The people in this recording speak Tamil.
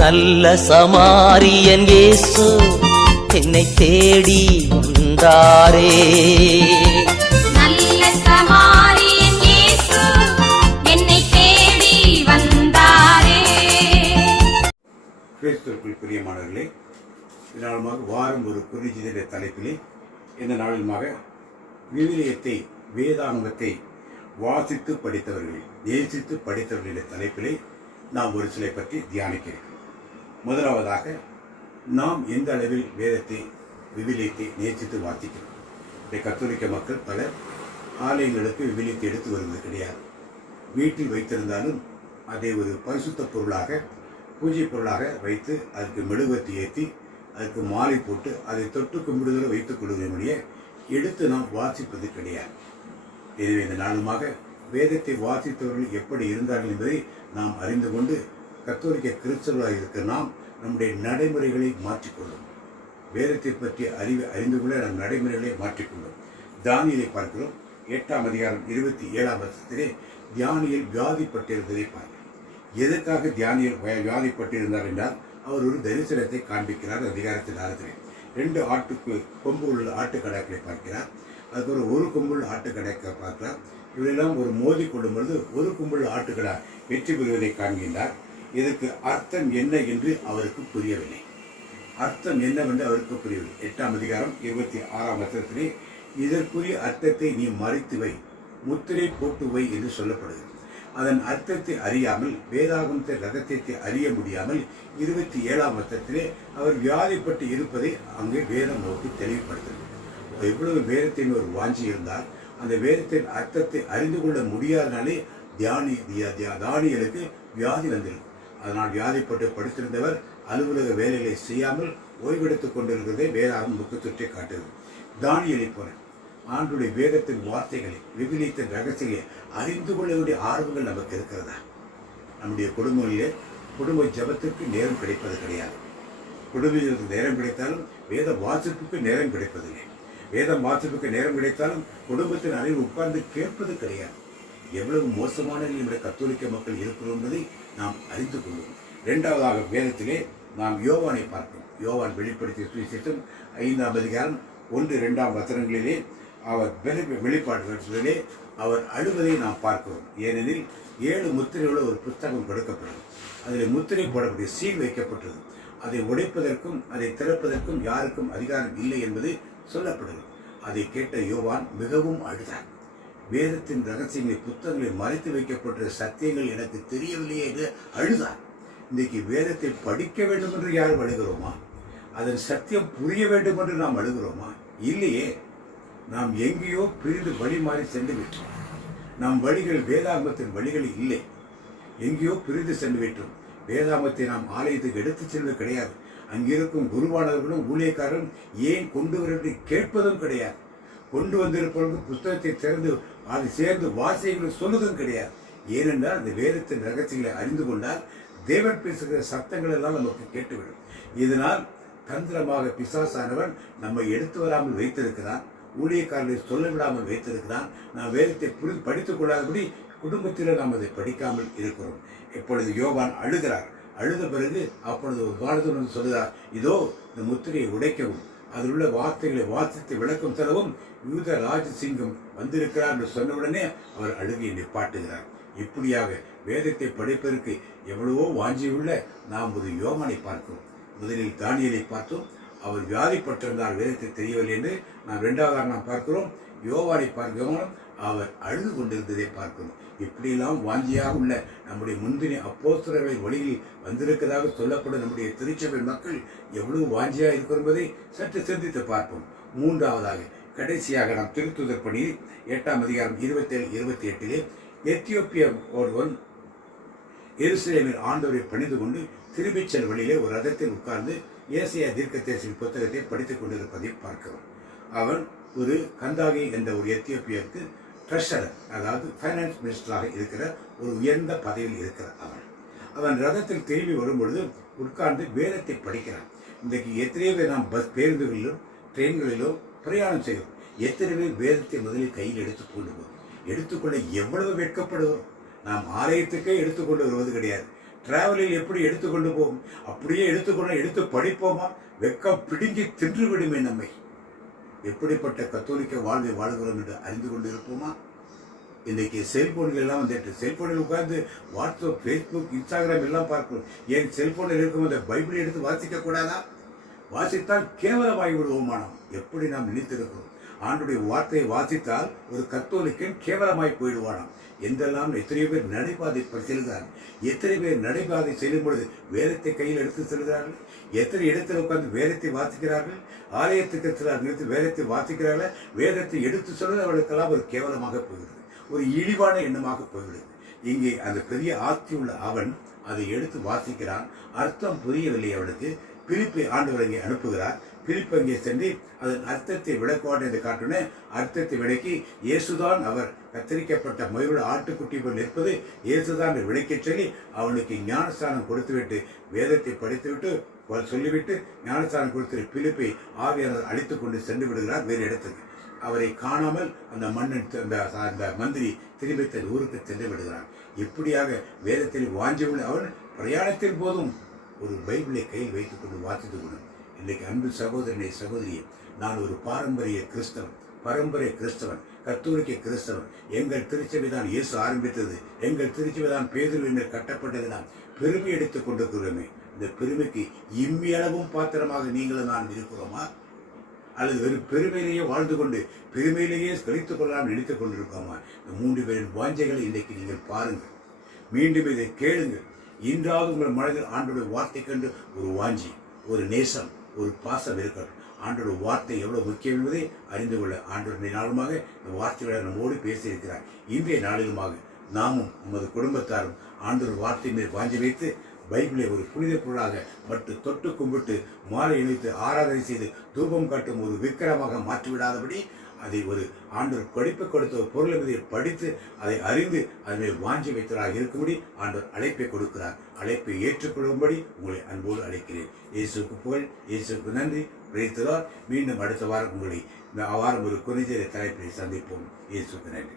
நல்ல சமாரியன் இயேசு என்னை தேடி வந்தாரே. நல்ல சமாரியன் இயேசு என்னை தேடி வந்தாரே. கிறிஸ்துவுக்குள் பிரியமானவர்களே இதனாலுமாக வாரம் ஒரு குறிஞ்சித தலைப்பிலே இந்த நாளிலுமாக விவிலியத்தை வேதாங்கத்தை வாசித்து படித்தவர்கள் நேசித்து படித்தவர்களுடைய தலைப்பிலே நாம் ஒரு சிலை பற்றி தியானிக்கிறோம். முதலாவதாக நாம் எந்த அளவில் வேதத்தை விவிலியத்தை நேசித்து வாசிக்கிறோம்? இந்த கத்தோலிக்க மக்கள் பலர் ஆலயங்களுக்கு விவிலியத்தை எடுத்து வருவது கிடையாது. வீட்டில் வைத்திருந்தாலும் அதை ஒரு பரிசுத்த பொருளாக பூஜை பொருளாக வைத்து அதுக்கு மெழுகுவத்தி ஏற்றி அதுக்கு மாலை போட்டு அதை தொட்டு கும்பிடுதலை வைத்துக் கொள்வதனுடைய எடுத்து நாம் வாசிப்பது கிடையாது. எனவே இந்த நாளுமாக வேதத்தை வாசித்தவர்கள் எப்படி இருந்தார்கள் என்பதை நாம் அறிந்து கொண்டு கத்தோலிக்க கிறிஸ்தவர்களாக இருக்க நாம் நம்முடைய நடைமுறைகளை மாற்றிக்கொள்ளும். வேதத்தை பற்றி அறிவு அறிந்து கொள்ள நம் நடைமுறைகளை மாற்றிக்கொள்ளும். தானியலை பார்க்கிறோம். எட்டாம் அதிகாரம் இருபத்தி ஏழாம் வருஷத்திலே தியானியில் வியாதிப்பட்டிருந்ததை பார்க்கிறோம். எதற்காக தியானியில் வியாதிப்பட்டிருந்தார் என்றால் அவர் ஒரு தரிசனத்தை காண்பிக்கிறார் அதிகாரத்தில் ஆறுகிறேன் ரெண்டு ஆட்டுக்கு கொம்பு உள்ள ஆட்டுக்கடாக்களை பார்க்கிறார். அதுக்கப்புறம் ஒரு கொம்புள்ள ஆட்டுக்கடாக்க பார்க்கிறார். இவரெல்லாம் ஒரு மோதி கொள்ளும் பொழுது ஒரு கொம்புள்ள ஆட்டுக்கடா வெற்றி பெறுவதை காண்கின்றார். இதற்கு அர்த்தம் என்ன என்று அவருக்கு புரியவில்லை. அர்த்தம் என்னவென்று அவருக்கு புரியவில்லை. எட்டாம் அதிகாரம் இருபத்தி ஆறாம் வசனத்திலே இதற்குரிய அர்த்தத்தை நீ மறைத்து வை முத்திரை போட்டு வை என்று சொல்லப்படுகிறது. அதன் அர்த்தத்தை அறியாமல் வேதாகமத்தை ரகசியத்தை அறிய முடியாமல் இருபத்தி ஏழாம் வருஷத்திலே அவர் வியாதிப்பட்டு இருப்பதை அங்கே வேதம் நோக்கி தெளிவுபடுத்துகிறது. எவ்வளவு வேதத்தின் ஒரு வாஞ்சி இருந்தால் அந்த வேதத்தின் அர்த்தத்தை அறிந்து கொள்ள முடியாதனாலே தியானி தியா- தியா- தானியலுக்கு வியாதி வந்திருக்கும். அதனால் வியாதிப்பட்டு படுத்திருந்தவர் அலுவலக வேலைகளை செய்யாமல் ஓய்வெடுத்துக் கொண்டிருக்கிறதை வேதாகம் முக்கத்துற்றே காட்டுது தானியலை போல ஆண்டுடைய வேதத்தின் வார்த்தைகளை விவிலியத்தின் ரகசியங்களை அறிந்து கொள்ள வேண்டிய ஆர்வங்கள் நமக்கு இருக்கிறதா? நம்முடைய குடும்பங்களிலே குடும்ப ஜபத்திற்கு நேரம் கிடைப்பது கிடையாது. குடும்பத்திற்கு நேரம் கிடைத்தாலும் வேத வாசிப்புக்கு நேரம் கிடைப்பதில்லை. வேதம் வாசிப்புக்கு நேரம் கிடைத்தாலும் குடும்பத்தின் அறிவு உட்கார்ந்து கேட்பது கிடையாது. எவ்வளவு மோசமான நம்முடைய கத்தோலிக்க மக்கள் இருக்கிறோம் என்பதை நாம் அறிந்து கொள்வோம் இரண்டாவதாக வேதத்திலே நாம் யோவானை பார்க்கிறோம் யோவான் வெளிப்படுத்திய சுவிசேஷம் ஐந்தாம் அதிகாரம் ஒன்று இரண்டாம் வசனங்களிலே அவர் வெளிப்பாடுகளிலே அவர் அழுவதை நாம் பார்க்கிறோம். ஏனெனில் ஏழு முத்திரையுள்ள ஒரு புத்தகம் கொடுக்கப்படும் அதில் முத்திரை போடக்கூடிய சீல் வைக்கப்பட்டது. அதை உடைப்பதற்கும் அதை திறப்பதற்கும் யாருக்கும் அதிகாரம் இல்லை என்பது சொல்லப்படுகிறது. அதை கேட்ட யோவான் மிகவும் அழுதார். வேதத்தின் ரகசியங்களை புத்தகங்களில் மறைத்து வைக்கப்பட்ட சத்தியங்கள் எனக்கு தெரியவில்லையே என்று அழுதார். இன்றைக்கு வேதத்தை படிக்க வேண்டும் என்று யாரும் அழுகிறோமா? அதன் சத்தியம் புரிய வேண்டும் என்று நாம் அழுகிறோமா? இல்லையே. நாம் எங்கேயோ பிரிந்து வழி மாறி சென்று விட்டோம். நம் வழிகள் வேதாங்கத்தின் வழிகள் இல்லை. எங்கேயோ பிரிந்து சென்று விட்டோம். வேதாமத்தை நாம் ஆலயத்துக்கு எடுத்துச் செல்வது கிடையாது. அங்கிருக்கும் குருவானவர்களும் ஊழியக்காரரும் ஏன் கொண்டு வர என்று கேட்பதும் கிடையாது. கொண்டு வந்திருப்பவர்கள் புத்தகத்தை திறந்து அதை சேர்ந்து வாசியங்கள் சொல்லுவதும் கிடையாது. ஏனென்றால் அந்த வேதத்தின் ரகசியங்களை அறிந்து கொண்டால் தேவன் பேசுகிற சத்தங்கள் எல்லாம் நமக்கு கேட்டுவிடும். இதனால் தந்திரமாக பிசாசானவன் நம்மை எடுத்து வராமல் வைத்திருக்கிறான். ஊழியக்காரர்களை சொல்ல விடாமல் வைத்திருக்கிறான். நாம் வேதத்தை புரிந்து படித்துக் கொள்ளாதபடி குடும்பத்தில் நாம் அதை படிக்காமல் இருக்கிறோம். இப்பொழுது யோவான் அழுகிறார். அழுத பிறகு அப்பொழுது ஒரு காலத்தில் சொல்லுகிறார் இதோ இந்த முத்திரையை உடைக்கவும். அதில் உள்ள வார்த்தைகளை வாசித்து விளக்கம் தரவும் யூத ராஜசிங்கம் வந்திருக்கிறார் என்று சொன்னவுடனே அவர் அழுகையை நிப்பாட்டுகிறார். இப்படியாக வேதத்தை படிப்பதற்கு எவ்வளவோ வாஞ்சியுள்ள நாம் ஒரு யோமனை பார்க்கிறோம். முதலில் தானியலை பார்த்தோம். அவர் வியாதிப்பட்டிருந்தார் வேதத்தை தெரியவில்லை என்று நாம் இரண்டாவதாக நாம் பார்க்கிறோம். யோவானை பார்க்கிறோம். அவர் அழுது கொண்டிருந்ததை பார்க்கிறோம் இப்படியெல்லாம் வாஞ்சியாக உள்ள நம்முடைய முந்தினி அப்போஸ்தலர்களின் வழியில் வந்திருக்கிறதாக சொல்லப்படும் நம்முடைய திருச்சபை மக்கள் எவ்வளவு வாஞ்சியாக இருக்கும் என்பதை சற்று சிந்தித்து பார்ப்போம். மூன்றாவதாக கடைசியாக நாம் திருத்துதர் பணி எட்டாம் அதிகாரம் இருபத்தேழு இருபத்தி எட்டிலே எத்தியோப்பிய ஒருவன் எருசலேமில் ஆண்டவரை பணிந்து கொண்டு திரும்பிச் செல் வழியிலே ஒரு ரதத்தில் உட்கார்ந்து ஏசியா தீர்க்கதேசின் புத்தகத்தை படித்துக் கொண்டிருப்பதை பார்க்கிறோம். அவன் ஒரு கந்தாகி என்ற ஒரு எத்தியோப்பியருக்கு ட்ரெஷரர் அதாவது ஃபைனான்ஸ் மினிஸ்டராக இருக்கிற ஒரு உயர்ந்த பதவியில் இருக்கிற அவன். அவன் ரதத்தில் திரும்பி வரும்பொழுது உட்கார்ந்து வேதத்தை படிக்கிறான். இன்றைக்கு எத்தனையோ பேர் நாம் பஸ் பேருந்துகளிலோ ட்ரெயின்களிலோ பிரயாணம் செய்யும் எத்தனை பேர் வேதத்தை முதலில் கையில் எடுத்து கொண்டு எடுத்துக்கொள்ள எவ்வளவு வெட்கப்படுவோம் நாம் ஆலயத்துக்கே எடுத்துக்கொண்டு வருவது கிடையாது. டிராவலில் எப்படி எடுத்துக்கொண்டு போகும் அப்படியே எடுத்துக்கொண்டு எடுத்து படிப்போமா? வெக்கம் பிடிங்கி தின்று விடுமே நம்மை எப்படிப்பட்ட கத்தோலிக்க வாழ்வை வாழ்கிறோம் என்று அறிந்து கொண்டு இருப்போமா இன்றைக்கி செல்போன்கள் எல்லாம் வந்துட்டு செல்போனில் உட்கார்ந்து வாட்ஸ்அப் ஃபேஸ்புக் இன்ஸ்டாகிராம் எல்லாம் பார்க்கணும் ஏன் செல்போனில் இருக்கும் அந்த பைபிளை எடுத்து வாசிக்க கூடாதா? வாசித்தால் கேவலமாகி விடுவோமானம் எப்படி நாம் நினைத்திருக்கிறோம்? ஆண்டுடைய வார்த்தையை வாசித்தால் ஒரு கத்தோலிக்கன் கேவலமாய் போயிடுவானாம். எந்தெல்லாம் எத்தனையோ பேர் நடைபாதை செல்கிறார்கள் எத்தனை பேர் நடைபாதை செல்லும் பொழுது வேதத்தை கையில் எடுத்து செல்கிறார்கள்? எத்தனை இடத்தில் உட்கார்ந்து வேதத்தை வாசிக்கிறார்கள்? ஆலயத்துக்கு சிலர் நிறுத்தி வேதத்தை வாசிக்கிறார்கள்? வேதத்தை எடுத்து சொல்வது அவர்களுக்கெல்லாம் ஒரு கேவலமாக போகிறது. ஒரு இழிவான எண்ணமாக போய்விடுது இங்கே அந்த பெரிய ஆர்த்தி உள்ள அவன் அதை எடுத்து வாசிக்கிறான். அர்த்தம் புரியவில்லை அவனுக்கு பிரிப்பை ஆண்டவர் இங்கே அனுப்புகிறார். பிலிப்பங்கே சென்று அதன் அர்த்தத்தை விளக்குவான் என்று காட்டுனே அர்த்தத்தை விளக்கி இயேசுதான் அவர். கத்தரிக்கப்பட்ட மயிரோட ஆட்டுக்குட்டி போல் நிற்பது இயேசுதான் என்று விளக்கிச் சொல்லி அவனுக்கு ஞானஸ்தானம் கொடுத்துவிட்டு வேதத்தை படித்துவிட்டு சொல்லிவிட்டு ஞானஸ்தானம் கொடுத்து பிலிப்பை ஆவியானவர் அழித்து கொண்டு சென்று விடுகிறார் வேறு இடத்துக்கு அவரை காணாமல் அந்த மன்னன் அந்த மந்திரி திரும்பி தன் ஊருக்கு சென்று விடுகிறான். இப்படியாக வேதத்தில் வாஞ்சி அவன் பிரயாணத்தின் போதும் ஒரு பைபிளை கையில் வைத்துக்கொண்டு வாசித்துக் கொண்டு இன்றைக்கு அன்பு சகோதரனை சகோதரியை நான் ஒரு பாரம்பரிய கிறிஸ்தவன் பரம்பரை கிறிஸ்தவன் கத்தோலிக்க கிறிஸ்தவன். எங்கள் திருச்சபை தான் இயேசு ஆரம்பித்தது. எங்கள் திருச்சபை தான் பேதுருவினர் கட்டப்பட்டது நாம் பெருமை எடுத்துக் கொண்டிருக்கிறோமே. இந்த பெருமைக்கு இம்மியளவும் பாத்திரமாக நீங்களும் நான் இருக்கிறோமா? அல்லது வெறும் பெருமையிலேயே வாழ்ந்து கொண்டு பெருமையிலேயே கழித்துக் கொள்ளலாம் நினைத்துக் கொண்டிருக்கோமா? இந்த மூன்று பேரின் வாஞ்சைகளை இன்றைக்கு நீங்கள் பாருங்கள். மீண்டும் இதை கேளுங்கள். இன்றாவது உங்கள் மனதில் ஆண்டுடைய வார்த்தை கண்டு ஒரு வாஞ்சி ஒரு நேசம் ஒரு பாச இருக்கட்டும் ஆண்டோட வார்த்தை எவ்வளவு முக்கியம் என்பதை அறிந்து கொள்ள ஆண்டோட நாளுமாக இந்த வார்த்தைகளை நம்மோடு பேசியிருக்கிறார். இன்றைய நாளிலுமாக நாமும் நமது குடும்பத்தாரும் ஆண்டோர் வார்த்தை மீது வாஞ்சி வைத்து பைபிளை ஒரு புனித பொருளாக மட்டு தொட்டு கும்பிட்டு மாலை இணைத்து ஆராதனை செய்து தூபம் காட்டும் ஒரு விக்கிரமாக மாற்றிவிடாதபடி அதை ஒரு ஆண்டவர் படிப்பை கொடுத்த ஒரு பொருள் என்பதை படித்து அதை அறிந்து அதன் வாஞ்சி வைத்தவராக இருக்கும்படி ஆண்டவர் அழைப்பை கொடுக்கிறார். அழைப்பை ஏற்றுக்கொள்ளும்படி உங்களை அன்போடு அழைக்கிறேன். இயேசுக்கு புகழ் இயேசுக்கு நன்றி. பிரித்ததால் மீண்டும் அடுத்த வாரம் உங்களை வாரம் ஒரு குறைஞ்ச தலைப்பில் சந்திப்போம். இயேசுக்கு நன்றி.